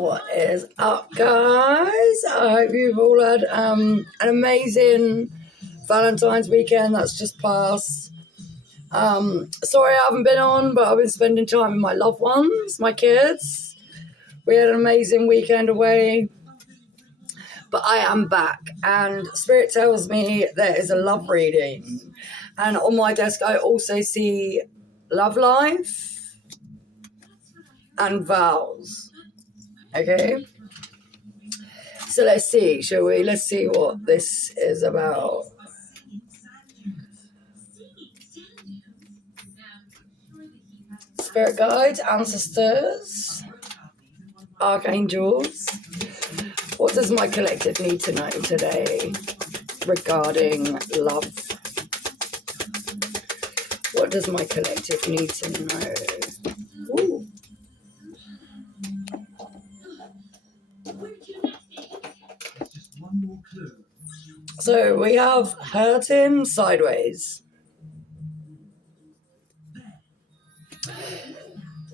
What is up, guys? I hope you've all had an amazing Valentine's weekend that's just passed. Sorry I haven't been on, but I've been spending time with my loved ones, my kids. We had an amazing weekend away. But I am back, and Spirit tells me there is a love reading. And on my desk, I also see love life and vows. Okay? So let's see, shall we? Let's see what this is about. Spirit guides, ancestors, archangels. What does my collective need to know today regarding love? What does my collective need to know? Ooh. So we have hurting sideways.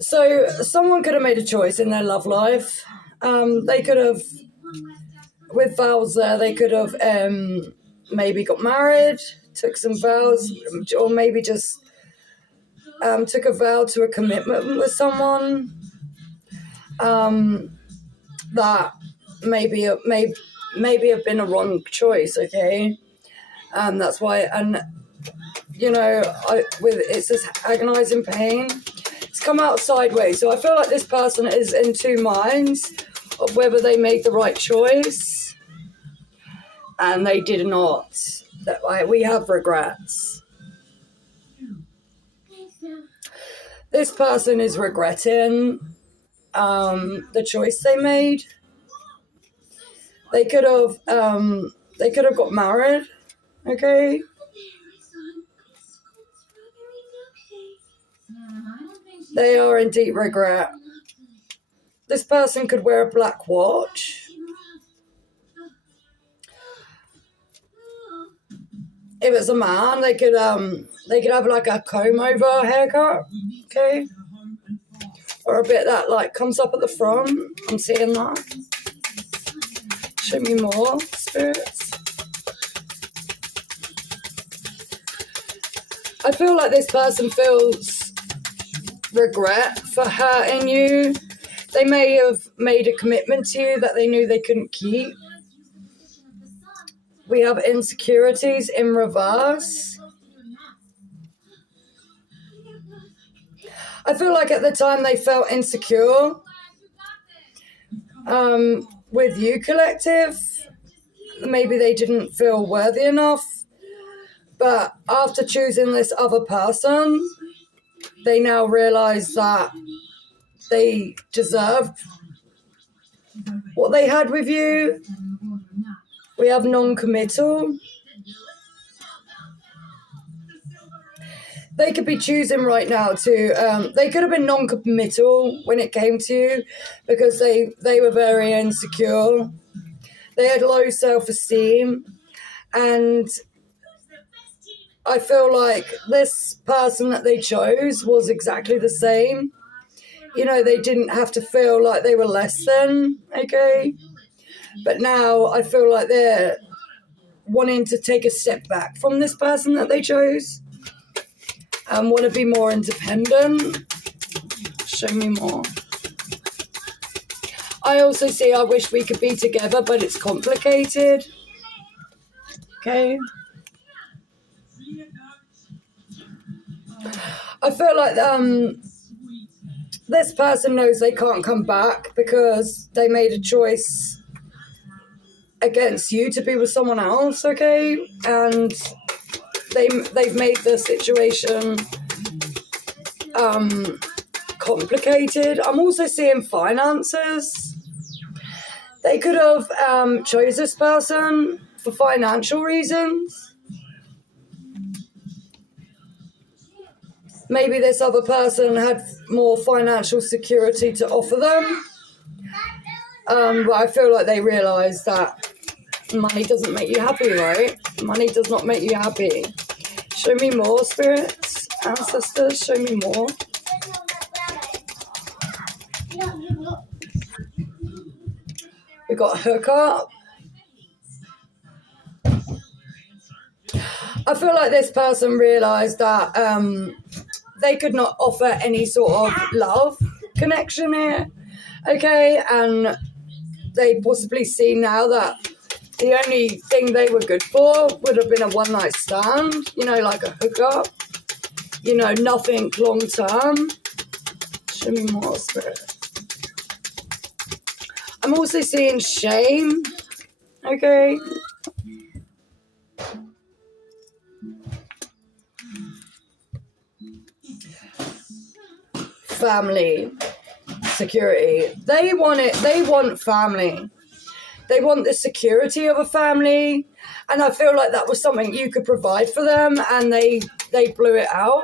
So someone could have made a choice in their love life. They could have, with vows there, they could have maybe got married, took some vows, or maybe just took a vow to a commitment with someone that maybe have been a wrong choice, okay? That's why, and you know, it's this agonizing pain. It's come out sideways, so I feel like this person is in two minds of whether they made the right choice, and they did not. That we have regrets. This person is regretting the choice they made. They could have got married, okay? They are in deep regret. This person could wear a black watch. If it's a man, they could have like a comb over haircut, okay? Or a bit that like comes up at the front. I'm seeing that. Show me more, spirits. I feel like this person feels regret for hurting you. They may have made a commitment to you that they knew they couldn't keep. We have insecurities in reverse. I feel like at the time they felt insecure with you, collective. Maybe they didn't feel worthy enough. But after choosing this other person, they now realize that they deserved what they had with you. We have non-committal. They could be choosing right now to, they could have been non-committal when it came to you because they were very insecure. They had low self-esteem. And I feel like this person that they chose was exactly the same. You know, they didn't have to feel like they were less than, okay? But now I feel like they're wanting to take a step back from this person that they chose and want to be more independent. Show me more. I also see I wish we could be together, but it's complicated. Okay. I feel like this person knows they can't come back because they made a choice against you to be with someone else, okay? And they've made the situation complicated. I'm also seeing finances. They could have chose this person for financial reasons. Maybe this other person had more financial security to offer them. But I feel like they realised that money doesn't make you happy, right? Money does not make you happy. Show me more, spirits, ancestors, show me more. We got hookup. I feel like this person realised that they could not offer any sort of love connection here, okay? And they possibly see now that the only thing they were good for would have been a one-night stand, you know, like a hookup, you know, nothing long-term. Show me more, Spirit. I'm also seeing shame, okay? Family, security. They want it. They want family. They want the security of a family. And I feel like that was something you could provide for them, and they blew it out.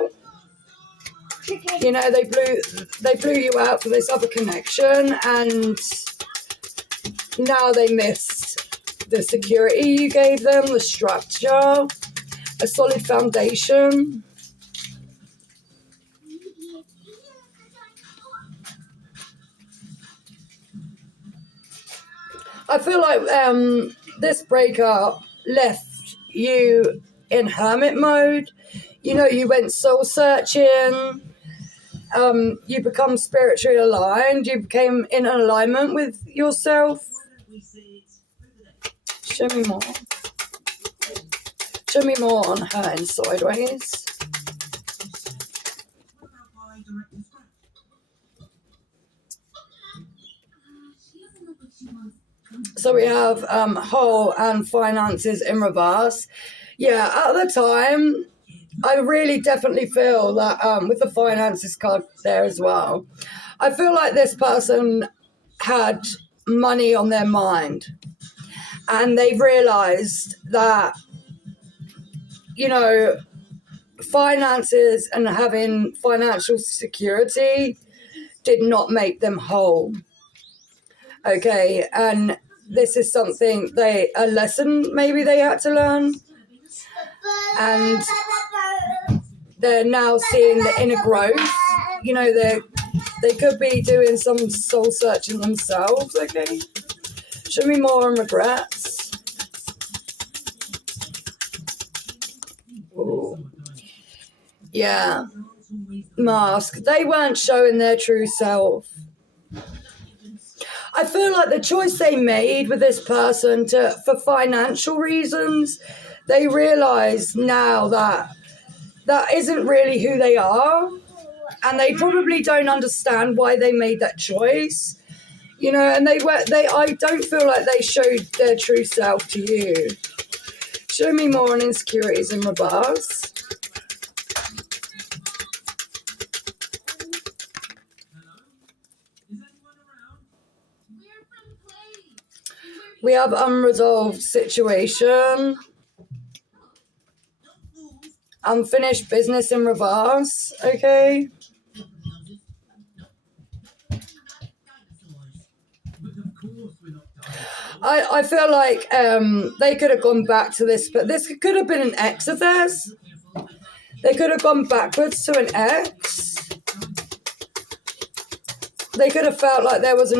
You know, they blew you out for this other connection, and now they missed the security you gave them, the structure, a solid foundation. I feel like this breakup left you in hermit mode. You know, you went soul searching. You become spiritually aligned. You became in alignment with yourself. Show me more. Show me more on her and sideways. So we have whole and finances in reverse. Yeah, at the time, I really definitely feel that with the finances card there as well, I feel like this person had money on their mind, and they've realised that, you know, finances and having financial security did not make them whole. Okay, and this is something a lesson maybe they had to learn, and they're now seeing the inner growth. You know, they could be doing some soul searching themselves. Okay, show me more on regrets. Ooh. Yeah, mask. They weren't showing their true self. I feel like the choice they made with this person for financial reasons, they realise now that isn't really who they are, and they probably don't understand why they made that choice, you know. And I don't feel like they showed their true self to you. Show me more on insecurities in reverse. We have unresolved situation. Unfinished business in reverse, okay? I feel like they could have gone back to this, but this could have been an ex of theirs. They could have gone backwards to an ex. They could have felt like there was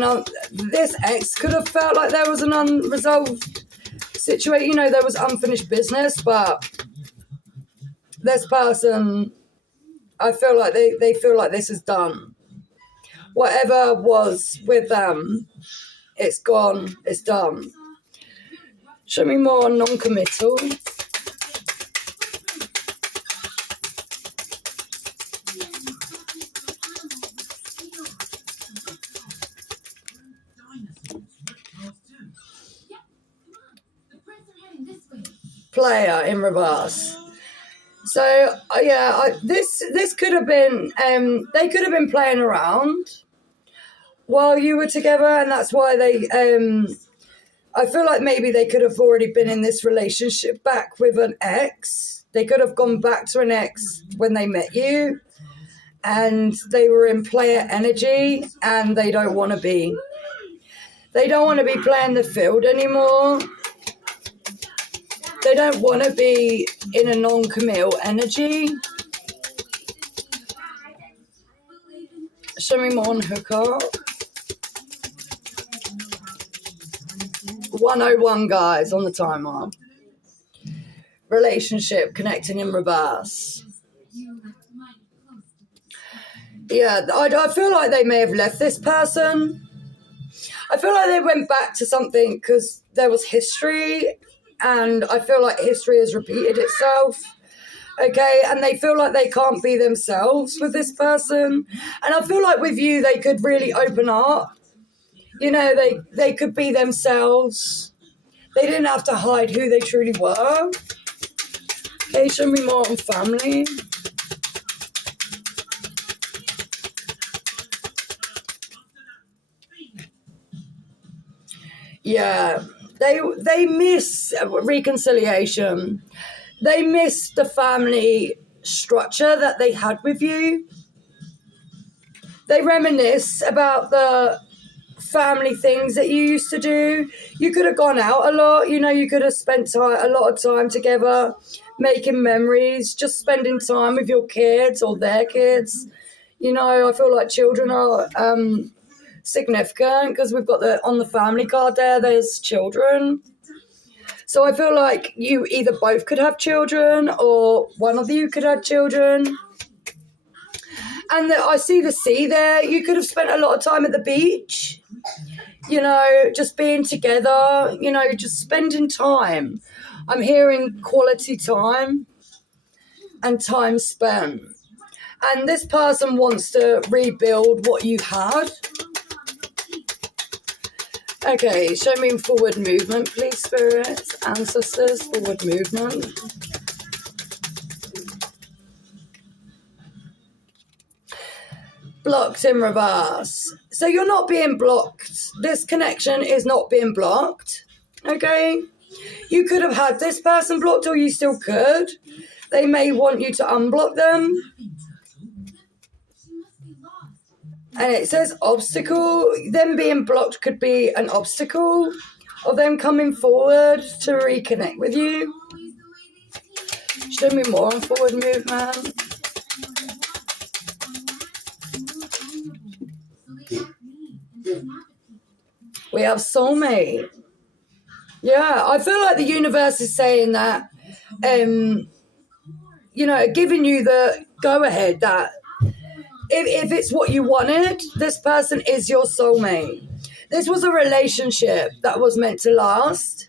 this ex could have felt like there was an unresolved situation. You know, there was unfinished business, but this person, I feel like they feel like this is done. Whatever was with them, it's gone, it's done. Show me more on non-committal. Player in reverse. So yeah, this could have been they could have been playing around while you were together, and that's why they I feel like maybe they could have already been in this relationship back with an ex. They could have gone back to an ex when they met you, and they were in player energy, and they don't want to be. They don't want to be playing the field anymore. They don't want to be in a non-committal energy. Show me more on hookup. 101, guys, on the timer. Relationship connecting in reverse. Yeah, I feel like they may have left this person. I feel like they went back to something because there was history, and I feel like history has repeated itself. Okay, and they feel like they can't be themselves with this person. And I feel like with you, they could really open up. You know, they could be themselves. They didn't have to hide who they truly were. Okay, show me more on family. Yeah, they miss reconciliation. They miss the family structure that they had with you. They reminisce about the family things that you used to do. You could have gone out a lot. You know, you could have spent a lot of time together, making memories, just spending time with your kids or their kids. You know, I feel like children are significant because we've got on the family card there's children. So I feel like you either both could have children or one of you could have children. And I see the sea there. You could have spent a lot of time at the beach, you know, just being together, you know, just spending time. I'm hearing quality time and time spent. And this person wants to rebuild what you had. Okay, show me forward movement, please, spirits, ancestors, forward movement. Blocked in reverse. So you're not being blocked. This connection is not being blocked. Okay? You could have had this person blocked, or you still could. They may want you to unblock them. And it says obstacle. Them being blocked could be an obstacle of them coming forward to reconnect with you. Show me more on forward movement. We have soulmate. Yeah, I feel like the universe is saying that, you know, giving you the go-ahead that if it's what you wanted, this person is your soulmate. This was a relationship that was meant to last.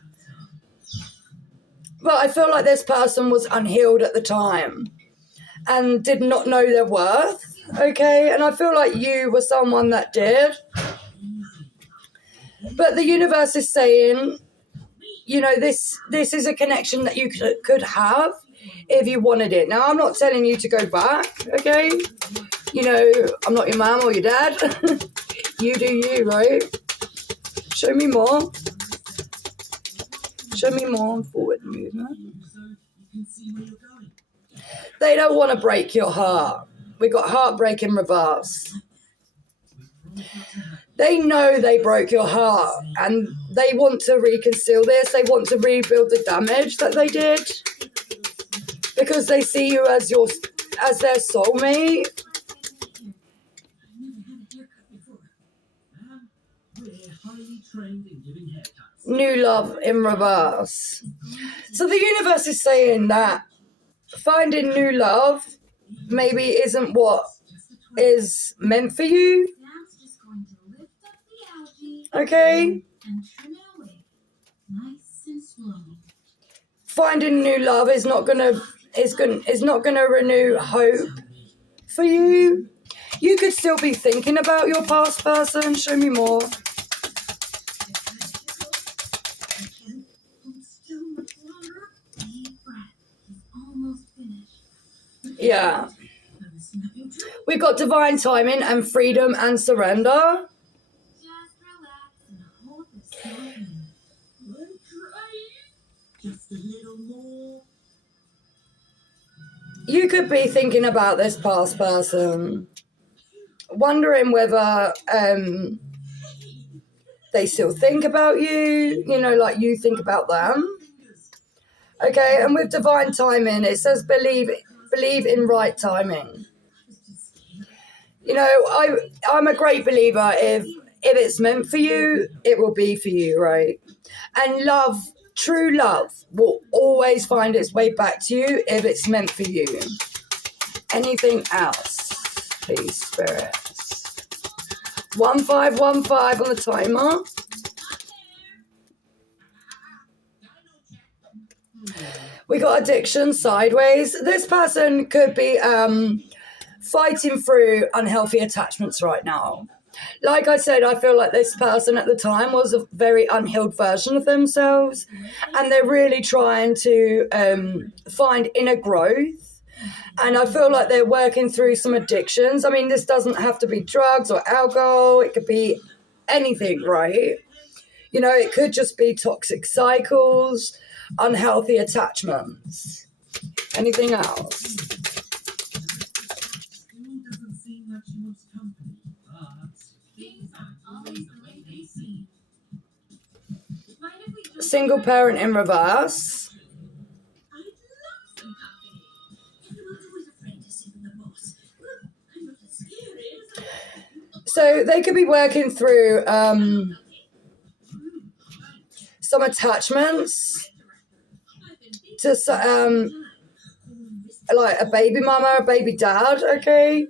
But I feel like this person was unhealed at the time and did not know their worth. Okay, and I feel like you were someone that did. But the universe is saying, you know, this is a connection that you could have if you wanted it. Now, I'm not telling you to go back, okay? You know, I'm not your mum or your dad. You do you, right? Show me more. Show me more on forward movement. They don't want to break your heart. We got heartbreak in reverse. They know they broke your heart and they want to reconcile this. They want to rebuild the damage that they did because they see you as their soulmate. New love in reverse. So the universe is saying that finding new love maybe isn't what is meant for you. Okay? Finding new love is not gonna renew hope for you. You could still be thinking about your past person. Show me more. Yeah. We've got divine timing and freedom and surrender. You could be thinking about this past person, wondering whether they still think about you, you know, like you think about them. Okay, and with divine timing, it says believe in right timing. You know, I'm a great believer if it's meant for you, it will be for you, right? And love, true love, will always find its way back to you if it's meant for you. Anything else, please, spirits? 1515 on the timer. We got addiction sideways. This person could be fighting through unhealthy attachments right now. Like I said, I feel like this person at the time was a very unhealed version of themselves, and they're really trying to find inner growth. And I feel like they're working through some addictions. I mean, this doesn't have to be drugs or alcohol. It could be anything, right? You know, it could just be toxic cycles, unhealthy attachments. Anything else? Single parent in reverse. So they could be working through some attachments to like a baby mama, a baby dad, okay?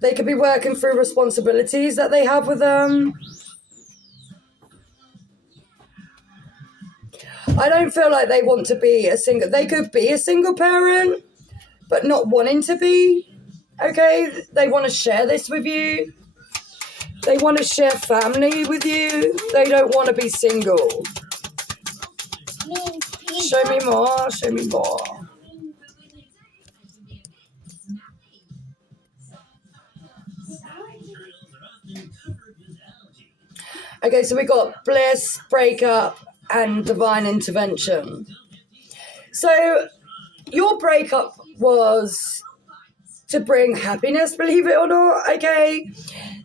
They could be working through responsibilities that they have with them. I don't feel like they want to be a single... They could be a single parent, but not wanting to be, okay? They want to share this with you. They want to share family with you. They don't want to be single. Show me more, show me more. Okay, so we got bliss, breakup, and divine intervention. So your breakup was to bring happiness, believe it or not, okay?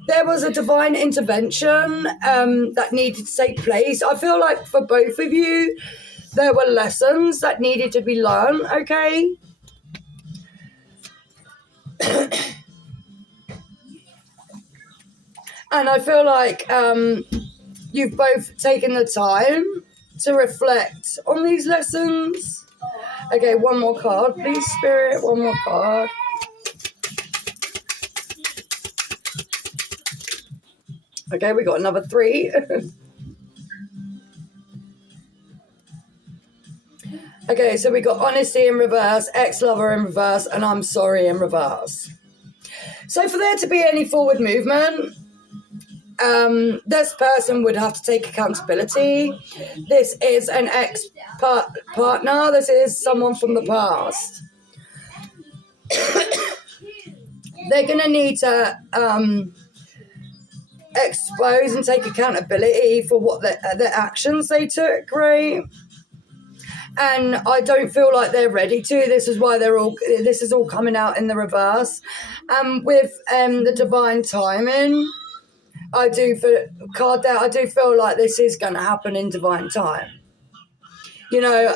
There was a divine intervention that needed to take place. I feel like for both of you, there were lessons that needed to be learned, okay? And I feel like you've both taken the time to reflect on these lessons. Okay, one more card, please, Spirit. One more card. Okay, we got another 3. Okay, so we got honesty in reverse, ex-lover in reverse, and I'm sorry in reverse. So for there to be any forward movement, this person would have to take accountability. This is an ex-partner. This is someone from the past. They're going to need to expose and take accountability for what the actions they took, right? And I don't feel like they're ready to. This is why this is all coming out in the reverse. With the divine timing, I do feel like this is going to happen in divine time. You know,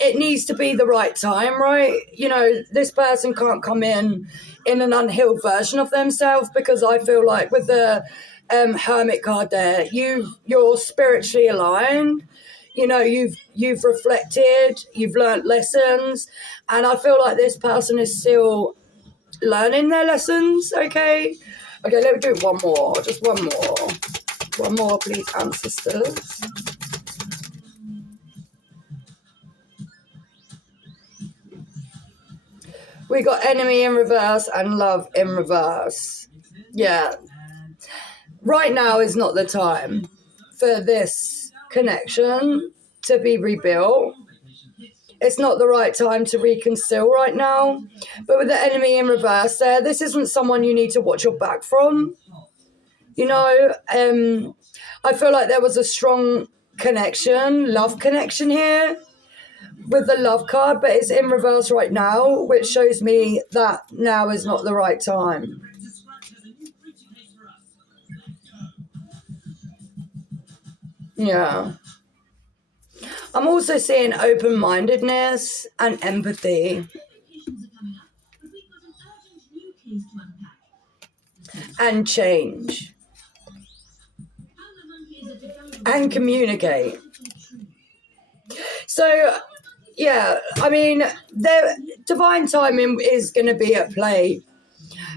it needs to be the right time, right? You know, this person can't come in an unhealed version of themselves, because I feel like with the Hermit card there, you're spiritually aligned. You know, you've reflected, you've learnt lessons, and I feel like this person is still learning their lessons, okay? Okay, let me do one more, just one more. One more, please, ancestors. We got enemy in reverse and love in reverse. Yeah. Right now is not the time for this connection to be rebuilt. It's not the right time to reconcile right now. But with the enemy in reverse there, this isn't someone you need to watch your back from. You know, I feel like there was a strong connection, love connection here with the love card, but it's in reverse right now, which shows me that now is not the right time. Yeah. I'm also seeing open-mindedness and empathy. and change and communicate. So, yeah, I mean, their divine timing is going to be at play.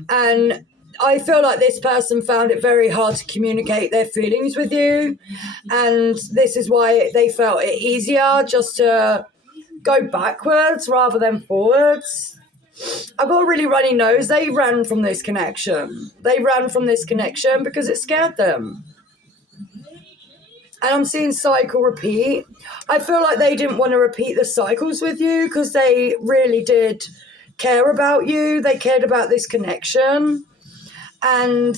And I feel like this person found it very hard to communicate their feelings with you. And this is why they felt it easier just to go backwards rather than forwards. I've got a really runny nose. They ran from this connection. They ran from this connection because it scared them. And I'm seeing cycle repeat. I feel like they didn't want to repeat the cycles with you because they really did care about you. They cared about this connection. And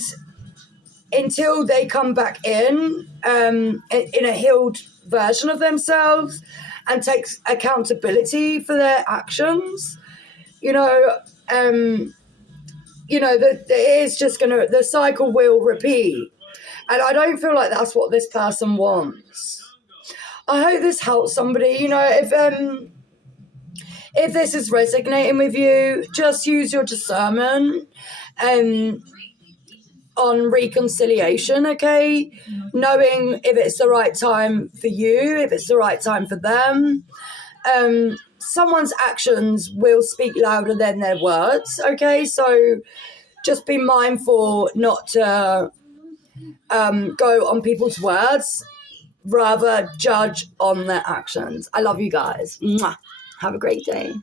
until they come back in a healed version of themselves and take accountability for their actions, it is just the cycle will repeat. And I don't feel like that's what this person wants. I hope this helps somebody. If this is resonating with you, just use your discernment on reconciliation, okay? Knowing if it's the right time for you, if it's the right time for them. Someone's actions will speak louder than their words, okay? So just be mindful not to go on people's words, rather judge on their actions. I love you guys. Mwah. Have a great day.